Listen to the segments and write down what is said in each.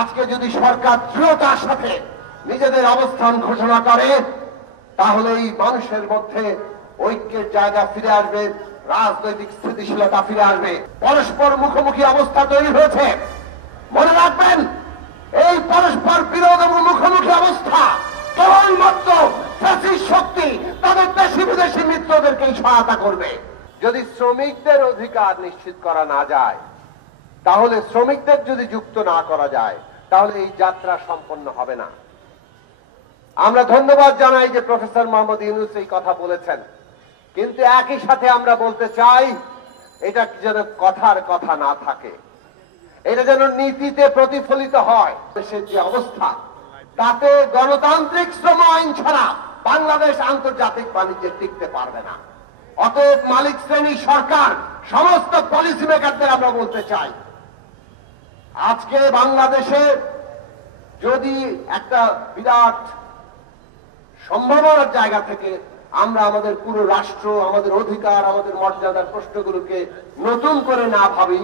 আজকে যদি সরকার দৃঢ়তার সাথে নিজেদের অবস্থান ঘোষণা করে তাহলে এই মানুষের মধ্যে ঐক্যের জায়গা ফিরে আসবে, রাজনৈতিক স্থিতিশীলতা ফিরে আসবে। পরস্পর মুখোমুখি অবস্থা তৈরি হয়েছে, মনে রাখবেন এই পরস্পর বিরোধ এবং মুখোমুখি অবস্থা কেবলমাত্র ফ্যাসিস্ট শক্তি তাদের দেশি বিদেশি মিত্রদেরকেই সহায়তা করবে। যদি শ্রমিকদের অধিকার নিশ্চিত করা না যায়, তাহলে শ্রমিকদের যদি যুক্ত না করা যায়, তাহলে এই যাত্রা সম্পন্ন হবে না। আমরা ধন্যবাদ জানাই যে প্রফেসর মোহাম্মদ ইউনূস এই কথা বলেছেন, কিন্তু একই সাথে আমরা বলতে চাই এটা যেন কথার কথা না থাকে, এটা যেন নীতিতে প্রতিফলিত হয়। দেশের যে অবস্থা তাতে গণতান্ত্রিক শ্রম আইন ছাড়া বাংলাদেশ আন্তর্জাতিক বাণিজ্যে টিকতে পারবে না। অতএব মালিক শ্রেণী সরকার সমস্ত পলিসি মেকারদের আমরা বলতে চাই, আজকে বাংলাদেশে যদি একটা বিরাট সম্ভাবনার জায়গা থেকে আমরা আমাদের পুরো রাষ্ট্র, আমাদের অধিকার, আমাদের মর্যাদার প্রশ্নগুলোকে নতুন করে না ভাবি,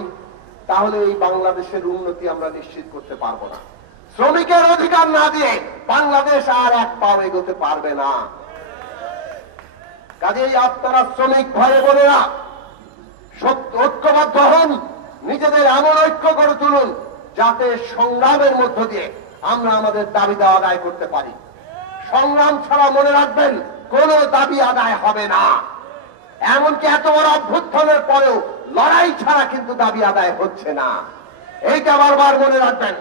তাহলে এই বাংলাদেশের উন্নতি আমরা নিশ্চিত করতে পারবো না। শ্রমিকের অধিকার না দিয়ে বাংলাদেশ আর এক পাও এগোতে পারবে না। কাজেই আপনারা শ্রমিক ভাই বোনেরা ঐক্যবদ্ধ হন, নিজেদের এমন ঐক্য করে তুলুন যাতে সংগ্রামের মধ্য দিয়ে আমরা আমাদের দাবি দেওয়া আদায় করতে পারি। সংগ্রাম ছাড়া মনে রাখবেন কোন দাবি আদায় হবে না। এমনকি এত বড় অভ্যুত্থানের পরেও লড়াই ছাড়া কিন্তু দাবি আদায় হচ্ছে না, এইটা বারবার মনে রাখবেন।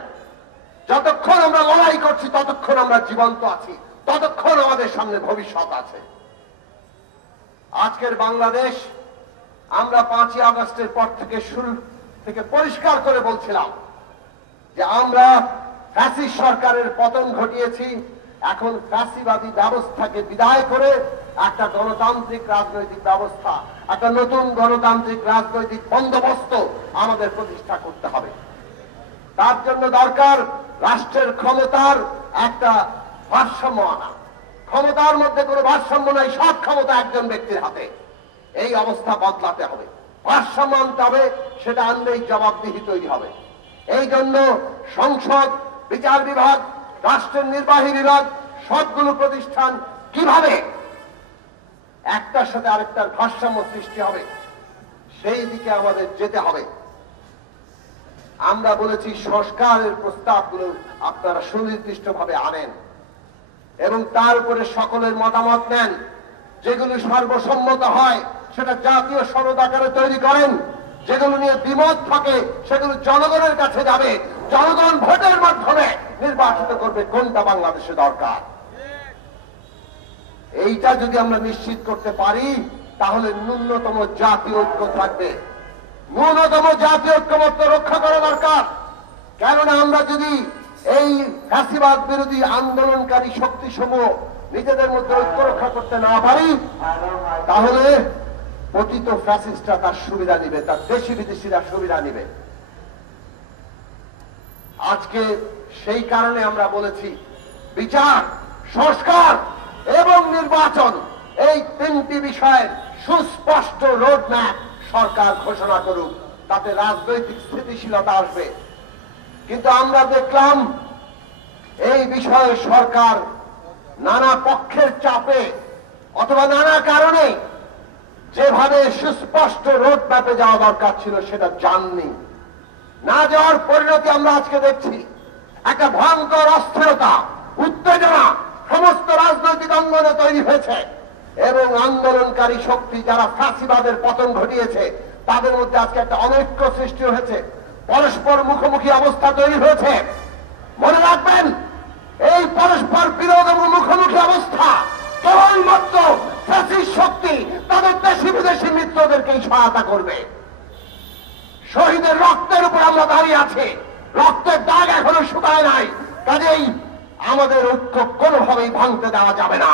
যতক্ষণ আমরা লড়াই করছি ততক্ষণ আমরা জীবন্ত আছি, ততক্ষণ আমাদের সামনে ভবিষ্যৎ আছে। আজকের বাংলাদেশ আমরা 5ই আগস্টের পর থেকে শুরু থেকে পরিষ্কার করে বলছিলাম যে আমরা ফ্যাসিস্ট সরকারের পতন ঘটিয়েছি, এখন ফ্যাসিবাদী ব্যবস্থাকে বিদায় করে একটা গণতান্ত্রিক রাজনৈতিক ব্যবস্থা, একটা নতুন গণতান্ত্রিক রাজনৈতিক বন্দোবস্ত আমাদের প্রতিষ্ঠা করতে হবে। তার জন্য দরকার রাষ্ট্রের ক্ষমতার একটা ভারসাম্য আনা। ক্ষমতার মধ্যে কোনো ভারসাম্য নাই, সব ক্ষমতা একজন ব্যক্তির হাতে। এই অবস্থা বদলাতে হবে, ভারসাম্য আনতে হবে, সেটা আনলেই জবাবদিহি তৈরি হবে। এই জন্য সংসদ, বিচার বিভাগ, রাষ্ট্রের নির্বাহী বিভাগ, সবগুলো প্রতিষ্ঠান কিভাবে একটার সাথে আরেকটার ভারসাম্য সৃষ্টি হবে সেই দিকে আমাদের যেতে হবে। আমরা বলেছি সংস্কারের প্রস্তাবগুলো আপনারা সুনির্দিষ্টভাবে আনেন এবং তার উপরে সকলের মতামত নেন, যেগুলো সর্বসম্মত হয় সেটা জাতীয় সনদ আকারে তৈরি করেন, যেগুলো নিয়ে দ্বিমত থাকে সেগুলো জনগণের কাছে যাবে, জনগণ ভোটের মাধ্যমে নির্বাচিত করবে কোনটা বাংলাদেশে দরকার। এইটা যদি আমরা নিশ্চিত করতে পারি তাহলে ন্যূনতম জাতীয় ঐক্য থাকবে। ন্যূনতম জাতীয় ঐক্যমত্য রক্ষা করা দরকার। কেননা আমরা যদি এই ফ্যাসিবাদ বিরোধী আন্দোলনকারী শক্তিসমূহ নিজেদের মধ্যে ঐক্য রক্ষা করতে না পারি, তাহলে পতিত ফ্যাসিস্টরা তার সুবিধা নিবে, তার দেশি বিদেশিরা সুবিধা নিবে। আজকে সেই কারণে আমরা বলেছি বিচার, সংস্কার এবং নির্বাচন, এই তিনটি বিষয়ের সুস্পষ্ট রোডম্যাপ সরকার ঘোষণা করুক, তাতে রাজনৈতিক স্থিতিশীলতা আসবে। কিন্তু আমরা দেখলাম এই বিষয়ে সরকার নানা পক্ষের চাপে অথবা নানা কারণে যেভাবে সুস্পষ্ট রোডম্যাপে যাওয়া দরকার ছিল সেটা যাননি। না যাওয়ার পরিণতি আমরা আজকে দেখছি। একটা ভয়ঙ্কর অস্থিরতা, উত্তেজনা সমস্ত রাজনৈতিক অঙ্গনে তৈরি হয়েছে এবং আন্দোলনকারী শক্তি যারা ফ্যাসিবাদের পতন ঘটিয়েছে তাদের মধ্যে আজকে একটা অনৈক্য সৃষ্টি হয়েছে, পরস্পর মুখোমুখি অবস্থা তৈরি হয়েছে। মনে রাখবেন এই পরস্পর বিরোধ এবং মুখোমুখি অবস্থা কেবলমাত্র ফ্যাসিস্ট শক্তি তাদের দেশি বিদেশি মিত্রদেরকেই সহায়তা করবে। শহীদের রক্তের উপর আমরা দাঁড়িয়ে আছি, রক্তের দাগ এখনো শুকায় নাই। কাজেই আমাদের ঐক্য কোনোভাবেই ভাঙতে দেওয়া যাবে না।